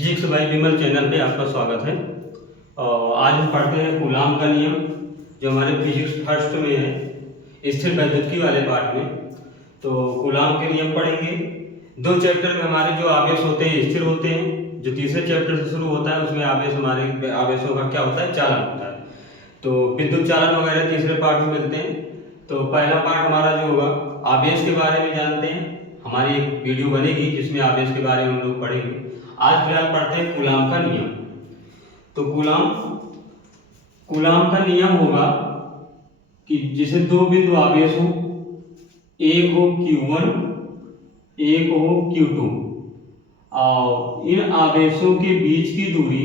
Physics bye विमल channel पे आपका स्वागत है। और आज हम पढ़ते हैं कूलाम का नियम, जो हमारे फिजिक्स फर्स्ट में है, स्थिर वैद्युतिकी वाले पार्ट में। तो कूलाम के नियम पढ़ेंगे। दो चैप्टर में हमारे जो आवेश होते हैं स्थिर होते हैं। जो तीसरे चैप्टर से शुरू होता है उसमें आवेश हमारे आवेशों का क्या होता है, चालन होता है। तो विद्युत चालन वगैरह तीसरे पार्ट में मिलते हैं। तो पहला पार्ट हमारा जो होगा आवेश के बारे में जानते हैं। हमारी एक वीडियो बनेगी जिसमें आवेश के बारे में हम लोग पढ़ेंगे। आज फिलहाल पढ़ते हैं कूलाम का नियम। तो कूलाम का नियम होगा कि जैसे दो बिंदु आवेश हो, एक हो Q1 एक हो Q2, और इन आवेशों के बीच की दूरी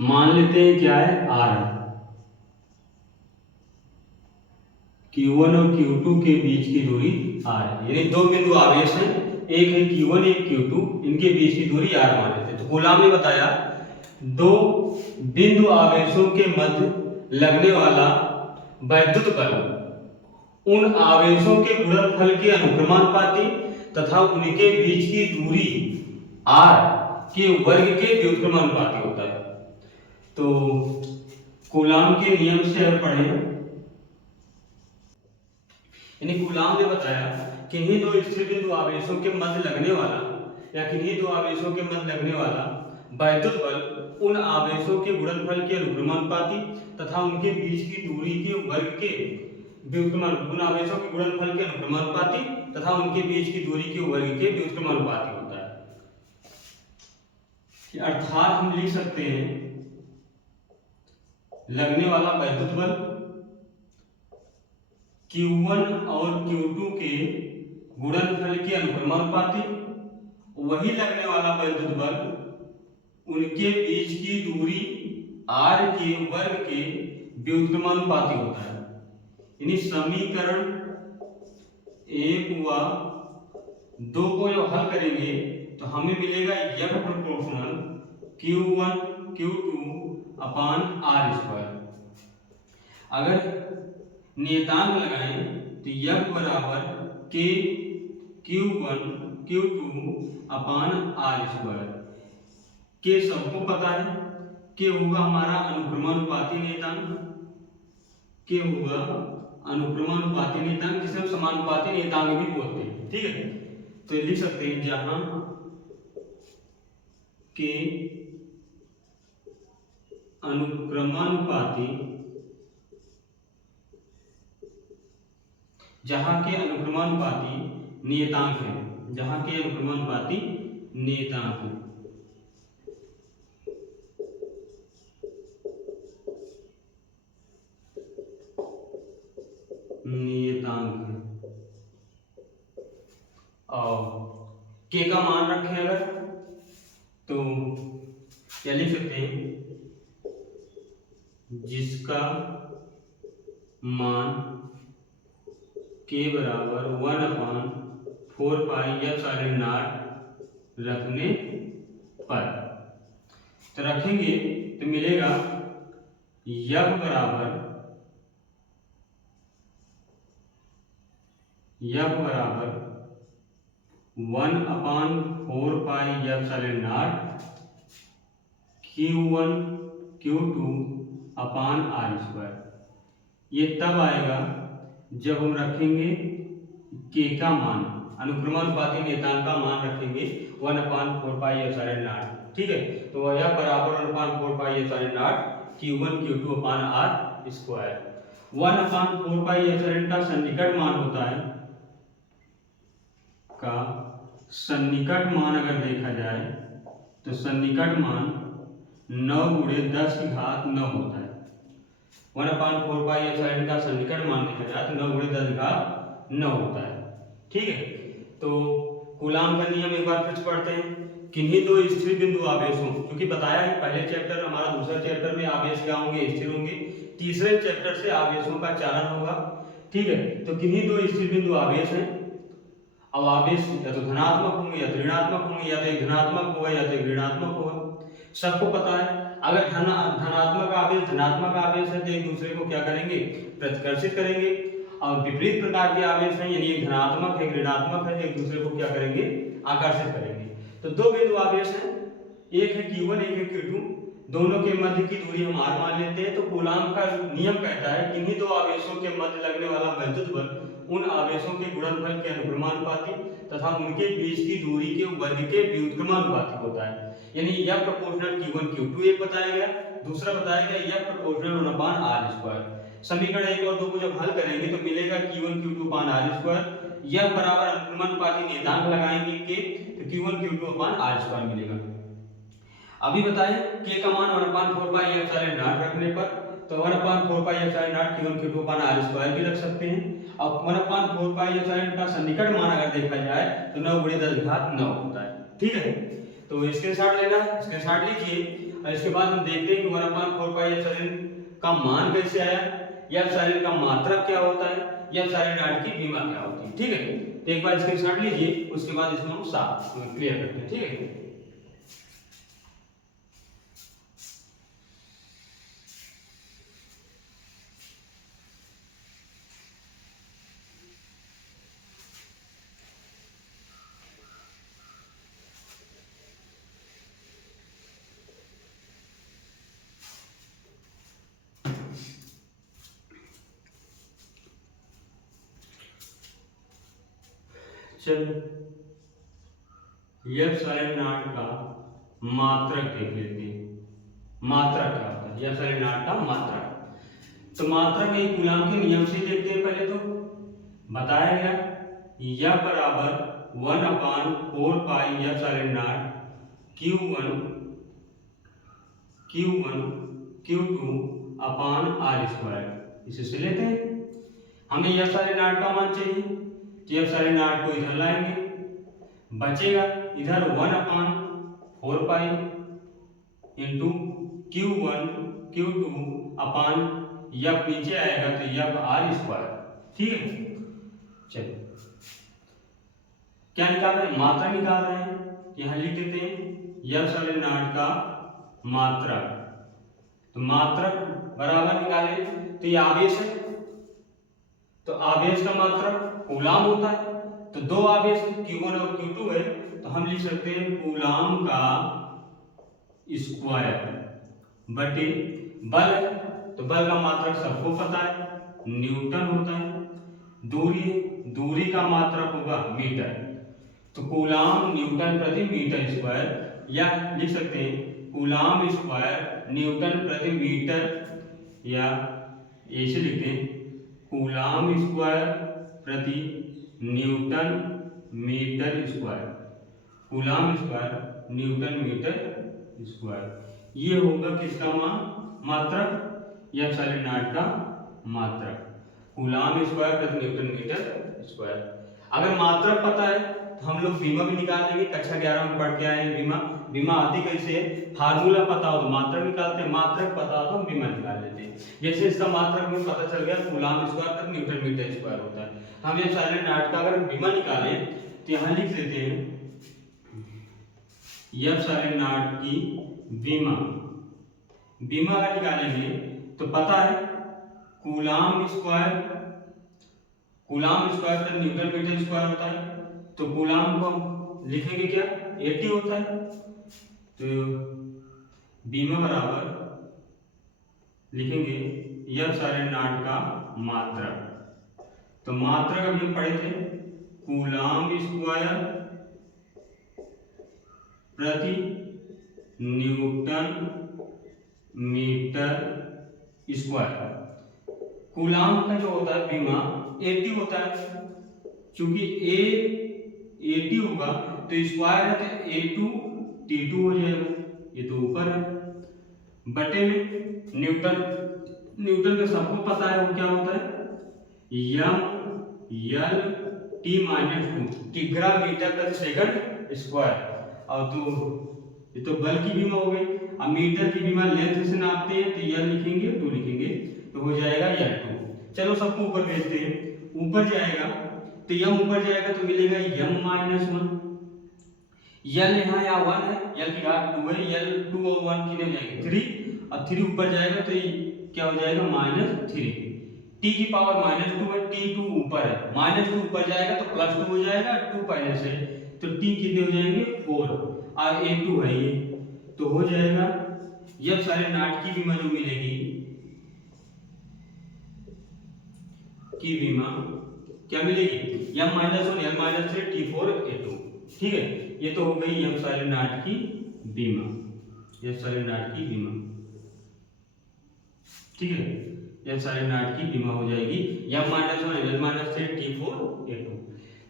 मान लेते हैं क्या है, R है। Q1 और Q2 के बीच की दूरी R है, यानी दो बिंदु आवेश हैं, एक है Q1 एक Q2, इनके बीच की दूरी R मान लेते हैं। तो कूलाम ने बताया दो बिंदु आवेशों के मध्य लगने वाला वैद्युत बल उन आवेशों के गुणनफल के अनुक्रमानुपाती तथा उनके बीच की दूरी R के वर्ग के व्युत्क्रमानुपाती होता है। तो कूलाम के नियम से अगर पढ़ें, यानी कूलाम ने बताया किन्हीं दो स्थिर बिंदु आवेशों के मध्य लगने वाला या किन्हीं दो आवेशों के मध्य लगने वाला वैद्युत बल उन आवेशों के गुणनफल के अनुक्रमानुपाती तथा उनके बीच की दूरी के वर्ग के व्युत्क्रमानुपाती, उन आवेशों के गुणनफल के अनुक्रमानुपाती तथा उनके बीच की दूरी के वर्ग के व्युत्क्रमानुपाती होता है। अर्थात हम लिख सकते हैं लगने वाला वैद्युत बल Q1 और Q2 के गुणनफल के अनुक्रमानुपाती, वही लगने वाला वैद्युत बल उनके बीच की दूरी R के वर्ग के व्युत्क्रमानुपाती होता है। यानी समीकरण 1 व 2 को जब हल करेंगे तो हमें मिलेगा F प्रोपोर्शनल Q1 Q2 अपान R स्क्वायर। अगर नियतांक लगाएं तो F बराबर K Q1 Q2 अपान R स्क्वायर। के सबको पता है, के होगा हमारा अनुक्रमानुपाती नियतांक, के होगा अनुक्रमानुपाती नियतांक, जिसे हम समानुपाती नियतांक भी बोलते हैं। ठीक है, तो लिख सकते हैं जहां के अनुक्रमानुपाती नियतांक है, जहां के अनुक्रमानुपाती नियतांक है। और के का मान रखें अगर, तो क्या लिख सकते हैं, जिसका मान के बराबर 1/4 पाई एप्सिलॉन नॉट रखने पर, तो रखेंगे तो मिलेगा F बराबर 1/4 pi epsilon not Q1 Q2 upon R square. ये तब आएगा जब हम रखेंगे के का मान, अनुक्रमानुपाती नियतांक का मान रखेंगे 1/4 पाई एप्सिलॉन नॉट। ठीक है, तो यह बराबर 1/4 pi epsilon not Q1 Q2 upon R square. 1/4 pi epsilon का सन्निकट मान होता है, का सन्निकट मान अगर देखा जाए तो सन्निकट मान 9 × 10⁻9 होता है। 1/4 पाई एप्सिलॉन का सन्निकट मान देखा जाए तो 9 × 10⁻9 होता है। ठीक है, तो कूलाम का नियम एक बार फिर से पढ़ते हैं। किन्हीं दो स्थिर बिंदु आवेशों, क्योंकि बताया है पहले चैप्टर हमारा, दूसरा चैप्टर में आवेश क्या होंगे, स्थिर होंगे, तीसरे चैप्टर से आवेशों का चालन होगा। ठीक है, तो किन्हीं दो स्थिर बिंदु आवेश हैं, अब आवेश या तो धनात्मक होंगे या तो ऋणात्मक होंगे, या तो एक धनात्मक होगा या तो एक ऋणात्मक होगा। सबको पता है अगर धनात्मक आवेश है तो एक दूसरे को क्या करेंगे, प्रतिकर्षित करेंगे, और विपरीत प्रकार के आवेश हैं, यानी एक धनात्मक है एक ऋणात्मक है, एक दूसरे को क्या करेंगे, आकर्षित करेंगे। तो दो बिंदु आवेश हैं, एक है Q1 एक है Q2, दोनों के मध्य की दूरी हम r मान लेते हैं। तो कूलाम का नियम कहता है किन्हीं दो आवेशों के मध्य लगने वाला वैद्युत बल उन आवेशों के गुणनफल के अनुक्रमानुपाती तथा उनके बीच की दूरी के वर्ग के व्युत्क्रमानुपाती होता है। यानी यह प्रोपोर्शनल Q1 Q2 एक बताया गया, दूसरा बताया गया यह प्रोपोर्शनल 1/r²। समीकरण 1 और 2 को जब हल करेंगे तो मिलेगा Q1 Q2/r²। यह बराबर अनुक्रमानुपाती नियतांक लगाएंगे के, तो Q1 Q2/r² मिलेगा। अभी बताएं k का मान 1/4πε0 रखने पर तो 1/4πε0 Q1 Q2/r² भी रख सकते हैं। अब 1/4πε0 का सन्निकट मान अगर देखा जाए तो 9 × 10⁹ होता है। ठीक है, तो स्क्रीनशॉट लेना, स्क्रीनशॉट लीजिए और इसके बाद हम देखते हैं कि 1/4πε0 का मान कैसे आया, या एप्सिलॉन का मात्रक क्या होता है, या एप्सिलॉन की विमा क्या होती है। ठीक है, तो एक बार स्क्रीनशॉट लीजिए, उसके बाद इसको हम साफ क्लियर करते हैं। ठीक है, चलिए एप्सिलॉन का मात्रक देख लेते हैं। मात्रक क्या होता है, एप्सिलॉन का मात्रक। तो मात्रक एक कूलाम के नियम से देखते हैं। पहले तो बताया गया यह बराबर 1/4πε0 Q1 Q2/r²। इसे से लेते हैं, हमें एप्सिलॉन का मान चाहिए तो एप्सिलॉन को इधर लाएंगे, बचेगा इधर 1/4π इंटू Q1 Q2 यह नीचे आएगा तो यह r²। ठीक है, चलो क्या निकाल रहे हैं, मात्रा निकाल रहे हैं। यहां लिख देते हैं एप्सिलॉन का मात्रक। तो मात्रक बराबर निकाले तो ये आवेश है, तो आवेश का मात्रक कूलाम होता है। तो दो आवेश Q1 और Q2 है, तो हम लिख सकते हैं कूलाम का स्क्वायर बटे बल है, तो बल का मात्रक सबको पता है न्यूटन होता है। दूरी का मात्रक होगा मीटर, तो कूलाम न्यूटन प्रति मीटर स्क्वायर, या लिख सकते हैं कूलाम स्क्वायर न्यूटन प्रति मीटर, या ऐसे लिखते हैं कूलाम स्क्वायर प्रति newton metre square. Coulomb square newton metre square, ये होगा किसका मान, मात्रक, एप्सिलॉन का मात्रक। कूलाम स्क्वायर प्रति न्यूटन मीटर स्क्वायर। अगर मात्रक पता है तो हम लोग बीमा भी निकाल लेंगे। कक्षा 11 में पढ़ के आए हैं बीमा। बीमा आती कैसे है, फार्मूला पता हो तो मात्रक निकालते हैं, मात्रक पता हो तो हम बीमा निकाल लेते हैं। जैसे इसका मात्रक में पता चल गया कूलाम स्क्वायर प्रति न्यूटन मीटर स्क्वायर होता है। हम एप्सिलॉन का अगर बीमा निकालें तो यहाँ लिख देते हैं एप्सिलॉन की बीमा अगर निकालेंगे तो पता है कूलाम स्क्वायर पर न्यूटन मीटर स्क्वायर होता है। तो कूलाम को हम लिखेंगे क्या, 80 होता है। तो बीमा बराबर लिखेंगे एप्सिलॉन का मात्रक। तो मात्रक अभी हम पढ़े थे कूलाम स्क्वायर प्रति न्यूटन मीटर स्क्वायर। कूलाम का जो होता है बीमा 80 होता है, क्योंकि A 80 होगा तो स्क्वायर है तो A2 T2 हो जाएगा, ये तो ऊपर है, बटे में न्यूटन का सबको पता है वो क्या होता है m/L/T-2 किग्रा मीटर प्रति सेकंड स्क्वायर। और तो ये तो बल की बीमा हो गई। अब मीटर की बीमा लेंथ से नापते हैं तो L लिखेंगे 2 लिखेंगे तो हो जाएगा L2। चलो सबको ऊपर भेजते हैं, ऊपर जाएगा तो m ऊपर जाएगा तो मिलेगा m-1। L यहाँ या 1 है, L की घात 2 है, L 2 और 1 कितने हो जाएंगे 3, और 3 ऊपर जाएगा तो क्या हो जाएगा -3। t की पावर -2 है, t2 ऊपर है, -2 ऊपर जाएगा तो +2 हो जाएगा, 2 पहले से तो t कितने हो जाएंगे 4, और a2 है ये तो हो जाएगा एफ साइलेंट नॉट की बीमा जो मिलेगी की बीमा क्या मिलेगी m minus one l minus three T4A2। ठीक है, ये तो हो गई एफ साइलेंट नॉट की बीमा, एफ साइलेंट नॉट की बीमा। ठीक है, एफ साइलेंट नॉट की बीमा हो जाएगी m minus one l minus three T4A2।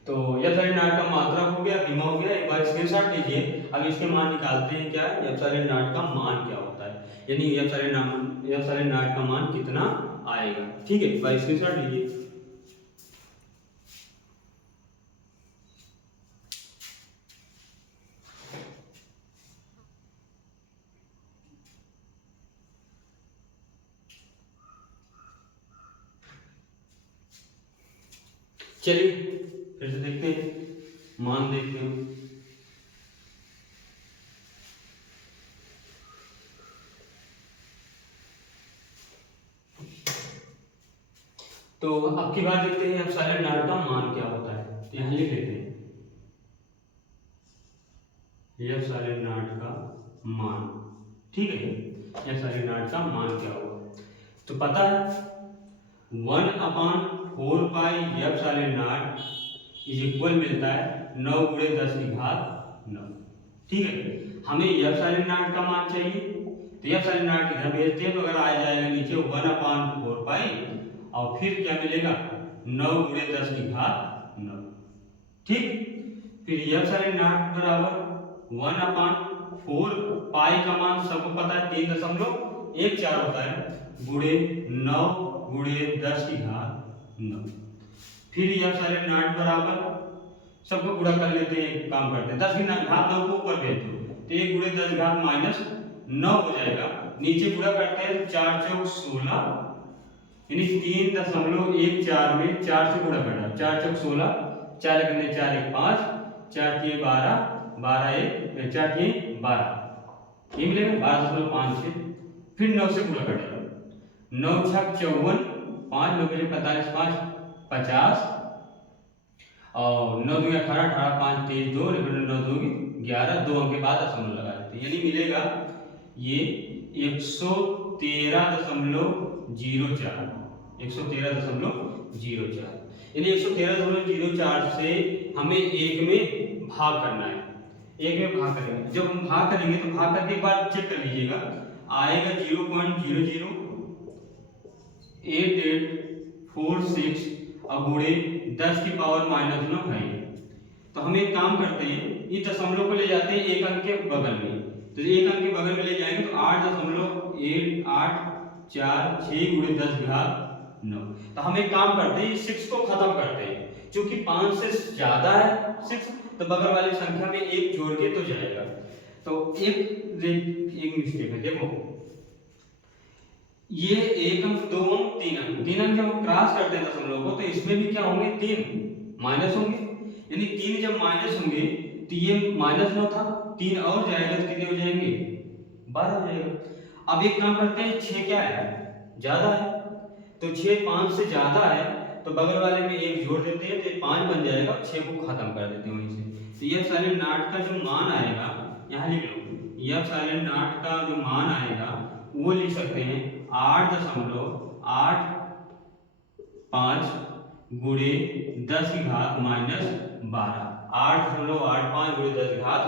तो एफ साइलेंट नॉट का मात्रा हो गया, बीमा हो गया। एक बार स्क्रीनशॉट लीजिए। अब इसके मान निकालते हैं। क्या एफ साइलेंट नॉट का मान क्या होता है, यानी एफ साइलेंट नॉट का मान कितना आएगा। ठीक है, एक बार स्क्रीनशॉट लीजिए। चलिए फिर से देखते हैं, मान देखते हैं। तो अब की बात देखते हैं एप्सिलॉन नॉट का मान क्या होता है। तो यहां लिख लेते हैं एप्सिलॉन नॉट का मान। ठीक है, एप्सिलॉन नॉट का मान क्या होगा तो पता है 1/4 pi epsilon not is equal मिलता है 9 गुणे 10 की घात 9। ठीक है, हमें एप्सिलॉन नॉट का मान चाहिए तो एप्सिलॉन नॉट इधर भेजते हैं तो अगर आ जाएगा नीचे 1/4 पाई और फिर क्या मिलेगा 9 गुणे 10 की घात 9। ठीक, फिर एप्सिलॉन नॉट बराबर 1/4 पाई का मान सबको पता है 3.14 होता है गुणे 9 गुणे 10 की घात 9। फिर एप्सिलॉन नॉट बराबर सबको गुणा कर लेते हैं, एक काम करते हैं 10 की घात 9 को ऊपर भेज दो तो 1 गुणे 10 की घात माइनस 9 हो जाएगा। नीचे गुणा करते हैं 4 चौक 16 यानी 3.14 में 4 से गुणा करना, 4 चौक 16, 4 गुने 4 1 5, 4 3 12, 12 1 4 3 12, ये मिलेगा 12.56। फिर 9 से गुणा करना, 9 छक 54, 5 9 बजे 45 5 50 और 9 दूनी 18, 18 5 23 2 9 2 11, 2 अंक के बाद दशमलव लगा देते हैं, यानी मिलेगा ये 113.04, 113.04, यानी 113.04 से हमें एक में भाग करना है। एक में भाग करेंगे, जब हम भाग करेंगे तो भाग करके एक बार चेक कर लीजिएगा, आएगा 0.008846 और गुणे 10 की पावर माइनस 9 है। तो हम एक काम करते हैं, इस दशमलव को ले जाते हैं एक अंक के बगल में, तो एक अंक के बगल में ले जाएंगे तो 8.846 गुणे 10 घात 9। तो हम एक काम करते हैं 6 को खत्म करते हैं, क्योंकि 5 से ज्यादा है 6 तो बगल वाली संख्या में एक जोड़ के तो जाएगा। तो एक मिस्टेक है, देखो ये 1 अंक 2 अंक 3 अंक, 3 अंक जब हम क्रॉस करते हैं दशमलव को तो इसमें भी क्या होंगे 3 माइनस होंगे, यानी 3 जब माइनस होंगे तो ये माइनस 9 था, 3 और जाएगा तो कितने हो जाएंगे 12 हो जाएगा। अब एक काम करते हैं 6 क्या है ज्यादा है तो 6 5 से ज्यादा है तो बगल वाले में एक जोड़ देते हैं तो 5 बन जाएगा, 6 को खत्म कर देते हैं वहीं से। तो ये एप्सिलॉन नॉट का जो मान आएगा यहाँ लिख लो, ये एप्सिलॉन नॉट का जो मान आएगा वो लिख सकते हैं 8.85 गुणे 10 की घात माइनस 12, 8.85 गुणे 10 की घात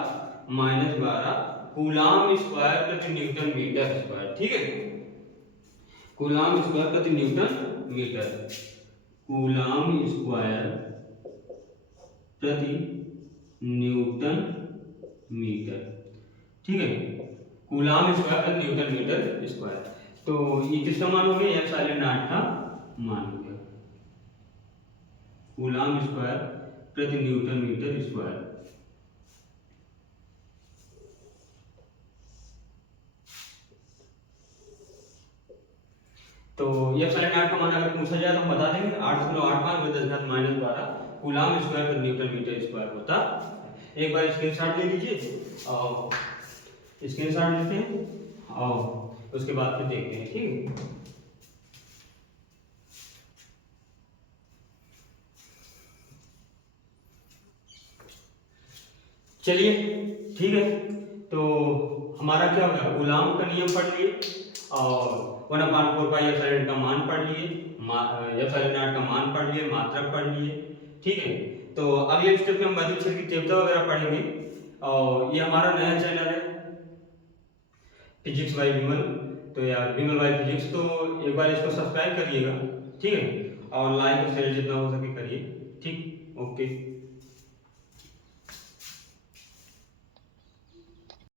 माइनस 12 कूलाम स्क्वायर प्रति न्यूटन मीटर स्क्वायर। ठीक है, कूलाम स्क्वायर प्रति न्यूटन मीटर, कूलाम स्क्वायर प्रति न्यूटन मीटर। ठीक है, कूलाम स्क्वायर प्रति न्यूटन मीटर स्क्वायर। तो ये किसका मान हो गया एप्सिलॉन नॉट का मान हो गया, कूलाम स्क्वायर प्रति न्यूटन मीटर स्क्वायर। तो ये एप्सिलॉन नॉट का मान अगर पूछा जाए तो हम बता देंगे 8.85 गुणे 10 घात माइनस 12 कूलाम स्क्वायर प्रति न्यूटन मीटर स्क्वायर होता। एक बार स्क्रीनशॉट ले लीजिए और स्क्रीनशॉट लेते हैं और उसके बाद फिर देखते हैं। ठीक है, चलिए ठीक है। तो हमारा क्या हो गया, कूलाम का नियम पढ़ लिए और 1/4 एप्सिलॉन का मान पढ़ लिए, एप्सिलॉन का मान पढ़ लिए, मात्रक पढ़ लिए। ठीक है, तो अगले स्टेप में हम विद्युत क्षेत्र की तीव्रता वगैरह पढ़ेंगे। और ये हमारा नया चैनल है फिजिक्स बाय विमल, तो यार विमल बाय फिजिक्स, तो एक बार इसको सब्सक्राइब करिएगा। ठीक है, और लाइक और शेयर जितना हो सके करिए। ठीक, ओके।